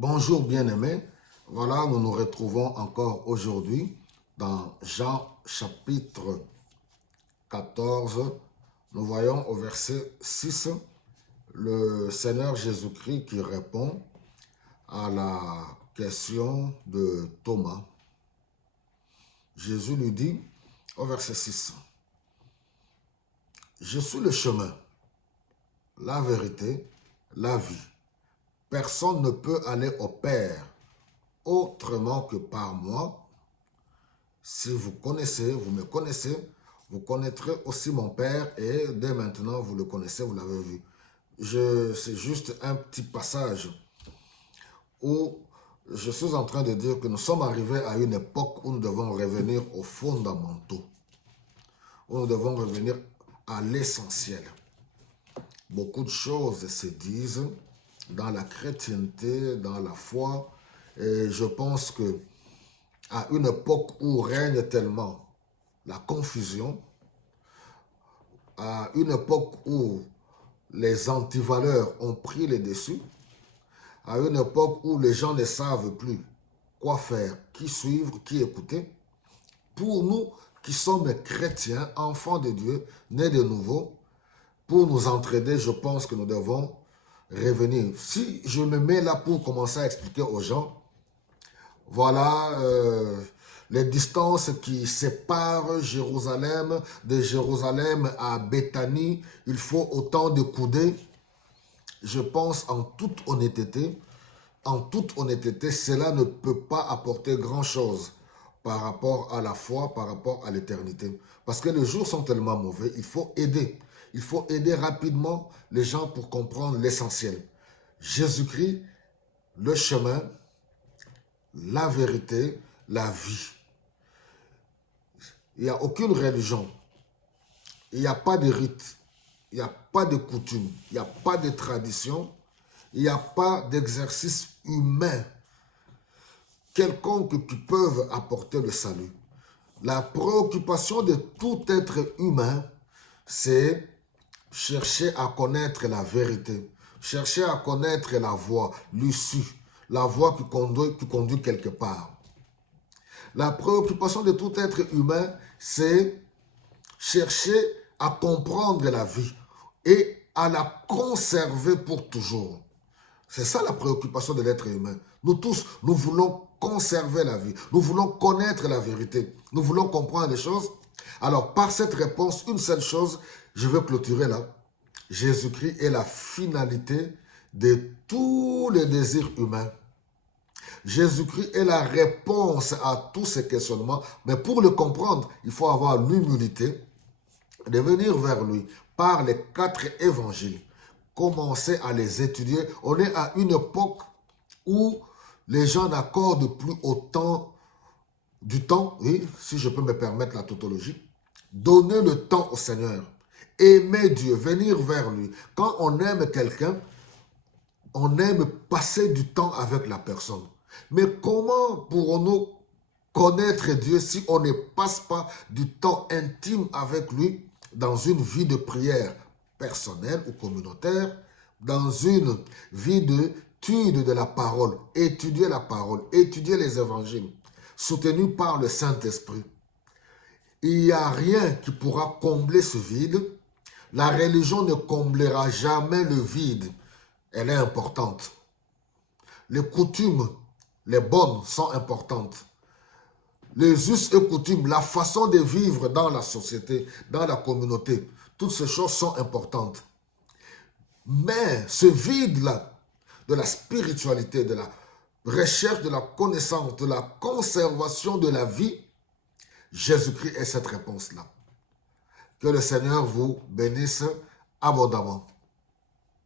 Bonjour bien-aimés, voilà, nous nous retrouvons encore aujourd'hui dans Jean chapitre 14. Nous voyons au verset 6 le Seigneur Jésus-Christ qui répond à la question de Thomas. Jésus lui dit au verset 6, « Je suis le chemin, la vérité, la vie. Personne ne peut aller au Père autrement que par moi. Si vous me connaissez, vous connaîtrez aussi mon Père et dès maintenant vous le connaissez, vous l'avez vu. » C'est juste un petit passage où je suis en train de dire que nous sommes arrivés à une époque où nous devons revenir aux fondamentaux, où nous devons revenir à l'essentiel. Beaucoup de choses se disent dans la chrétienté, dans la foi, et je pense que à une époque où règne tellement la confusion, à une époque où les antivaleurs ont pris le dessus, à une époque où les gens ne savent plus quoi faire, qui suivre, qui écouter, pour nous qui sommes chrétiens, enfants de Dieu, nés de nouveau, pour nous entraider, je pense que nous devons revenir. Si je me mets là pour commencer à expliquer aux gens, voilà les distances qui séparent Jérusalem, de Jérusalem à Béthanie, il faut autant de coudées. Je pense en toute honnêteté, cela ne peut pas apporter grand-chose par rapport à la foi, par rapport à l'éternité. Parce que les jours sont tellement mauvais, il faut aider. Il faut aider rapidement les gens pour comprendre l'essentiel. Jésus-Christ, le chemin, la vérité, la vie. Il n'y a aucune religion. Il n'y a pas de rite. Il n'y a pas de coutume. Il n'y a pas de tradition. Il n'y a pas d'exercice humain quelconque qui peuvent apporter le salut. La préoccupation de tout être humain, c'est chercher à connaître la vérité, chercher à connaître la voie, l'issue, la voie qui conduit quelque part. La préoccupation de tout être humain, c'est chercher à comprendre la vie et à la conserver pour toujours. C'est ça la préoccupation de l'être humain. Nous tous, nous voulons conserver la vie. Nous voulons connaître la vérité. Nous voulons comprendre les choses. Alors, par cette réponse, une seule chose, je veux clôturer là. Jésus-Christ est la finalité de tous les désirs humains. Jésus-Christ est la réponse à tous ces questionnements. Mais pour le comprendre, il faut avoir l'humilité de venir vers lui par les 4 évangiles. Commencer à les étudier. On est à une époque où les gens n'accordent plus autant du temps, oui, si je peux me permettre la tautologie, donner le temps au Seigneur, aimer Dieu, venir vers lui. Quand on aime quelqu'un, on aime passer du temps avec la personne. Mais comment pourrons-nous connaître Dieu si on ne passe pas du temps intime avec lui dans une vie de prière personnelle ou communautaire, dans une vie d'étude de la parole, étudier la parole, étudier les évangiles, soutenus par le Saint-Esprit. Il n'y a rien qui pourra combler ce vide. La religion ne comblera jamais le vide. Elle est importante. Les coutumes, les bonnes, sont importantes. Les us et coutumes, la façon de vivre dans la société, dans la communauté, toutes ces choses sont importantes. Mais ce vide-là, de la spiritualité, de la recherche de la connaissance, de la conservation de la vie, Jésus-Christ est cette réponse-là. Que le Seigneur vous bénisse abondamment.